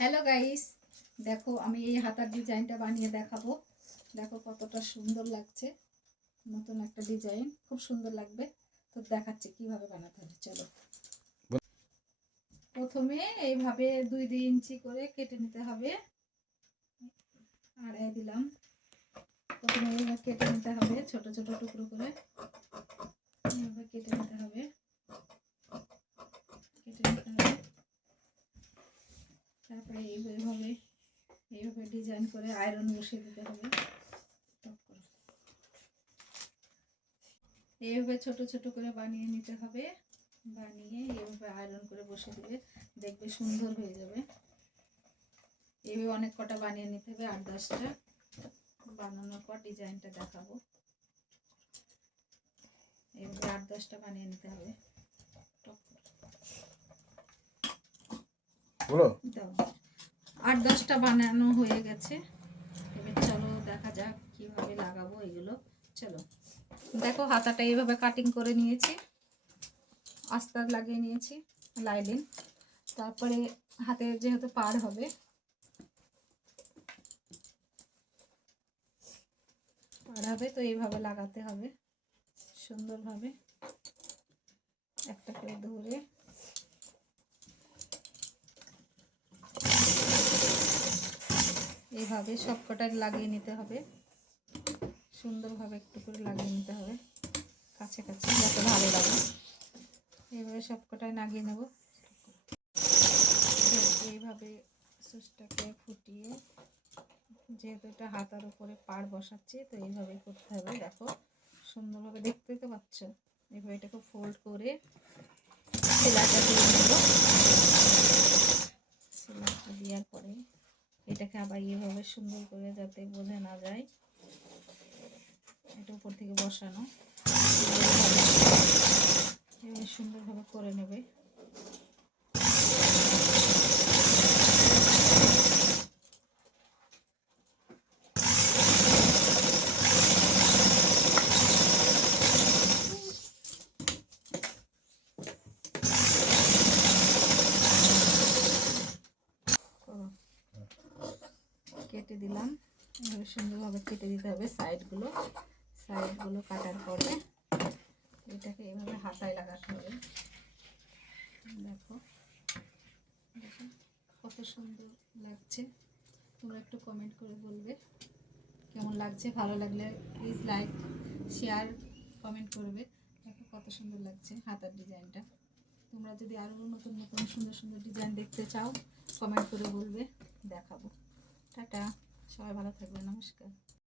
Hello guys, দেখো আমি এই হাতার ডিজাইনটা বানিয়ে দেখাবো। দেখো কতটা সুন্দর লাগছে, নতুন একটা ডিজাইন, খুব সুন্দর লাগবে। তো দেখাচ্ছি কিভাবে বানাতে হবে, চলো। প্রথমে এইভাবে 2-2 ইঞ্চি করে কেটে নিতে হবে। আড়াই দিলাম। প্রথমে এইভাবে কেটে নিতে হবে, ছোট ছোট টুকরো করে এইভাবে কেটে নিতে হবে। তারপরে এইভাবে ডিজাইন করে আয়রন বসিয়ে দিতে হবে। এইভাবে ছোট ছোট করে বানিয়ে নিতে হবে। বানিয়ে এইভাবে আয়রন করে বসিয়ে দিলে দেখবে সুন্দর হয়ে যাবে। এইভাবে অনেক কটা বানিয়ে নিতে হবে, 8-10টা। বানানোর পর ডিজাইনটা দেখাবো। এইভাবে 8-10টা বানিয়ে নিতে হবে। 8-10টা বানানো হয়ে গেছে। এবার চলো দেখা যাক কিভাবে লাগাবো এগুলো। চলো, দেখো হাতাটা এইভাবে কাটিং করে নিয়েছি, আস্তার লাগিয়ে নিয়েছি লাইলিন। তারপরে হাতে যেহেতু পার হবে, তো এইভাবে লাগাতে হবে সুন্দরভাবে, একটা করে ধরে এইভাবে সবকটা লাগিয়ে নিতে হবে। সুন্দরভাবে একটু করে লাগিয়ে নিতে হবে, কাছে কাছে, যাতে ভালো লাগে। এইভাবে সবকটাই লাগিয়ে নেব। এইভাবে সুচটাকে ফুটিয়ে, যেহেতু এটা হাতার উপরে পাড় বসাচ্ছি, তো এইভাবে করতে হবে। দেখো সুন্দরভাবে, দেখতে তো পাচ্ছ। এইভাবে এটাকে ফোল্ড করে সেলাইটা দিয়ে নেব। সেলাইটা দেওয়ার পরে এটাকে আবার এইভাবে সুন্দর করে, যাতে বোঝা না যায়, এটা উপর থেকে বসানো, এইভাবে সুন্দরভাবে করে নেবে। কেটে দিলাম, এভাবে সুন্দরভাবে কেটে দিতে হবে সাইডগুলো। কাটার পরে এটাকে এইভাবে হাতায় লাগাতে হবে। দেখো দেখো কত সুন্দর লাগছে। তোমরা একটু কমেন্ট করে বলবে কেমন লাগছে। ভালো লাগলে প্লিজ লাইক, শেয়ার, কমেন্ট করবে। দেখো কত সুন্দর লাগছে হাতার ডিজাইনটা। তোমরা যদি আরও নতুন নতুন সুন্দর সুন্দর ডিজাইন দেখতে চাও, কমেন্ট করে বলবে, দেখাবো। টাটা, সবাই ভালো থাকবে, নমস্কার।